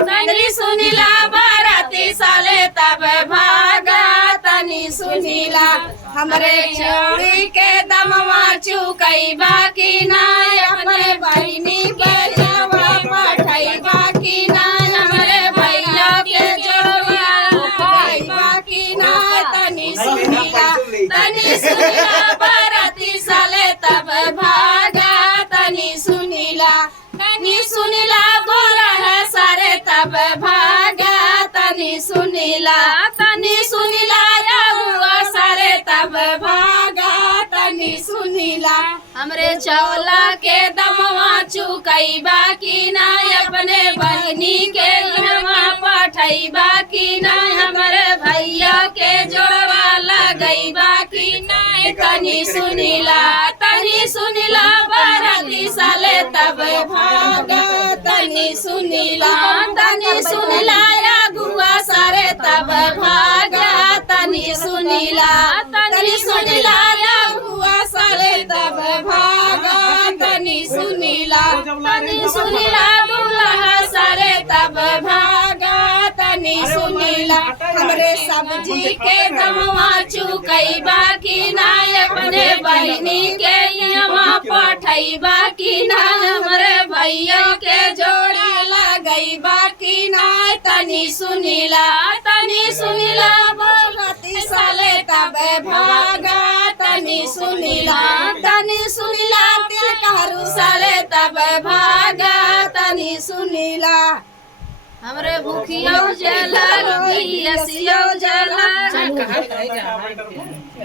तनी सुनीला बाराती साले तब भागा तनी सुनीला हमरे चौड़ी के दमवा चुकई बाकी ना अपने बहिनी के जवा पठई बाकी ना हमरे भैया के जवा पठई बाकी ना तनी सुनीला बाराती साले तब भागा तनी सुनीला बोला है सारे तब भागा तनी सुनीला हुआ सारे तब भागा तनी सुनीला हमरे चौला के दमवा चुकई बाकी ना अपने बहनी के घरवा पठई बाकी ना हमरे भैया के जोड़वा लगई बाकी ना तनी सुनीला बाराती साले तब भागा तनी सुनीला गुआ सारे तब भागा तनी सुनीला गुआ सारे तब भागा तनी सुनीला दूल्हा सारे तब भागा तनी सुनीला हमरे सब्जी के दमवा चुकई बाकी ना अपने बहनी के यहाँ पठई बाकी ना हमरे भैया के जोड़ा लगई बाकी ना तनी सुनीला बाराती साले तब भागा तनी सुनीला तिल कहरू साले तब भागा तनी सुनीला हमरे भूखियो जला रोटिया सियो जला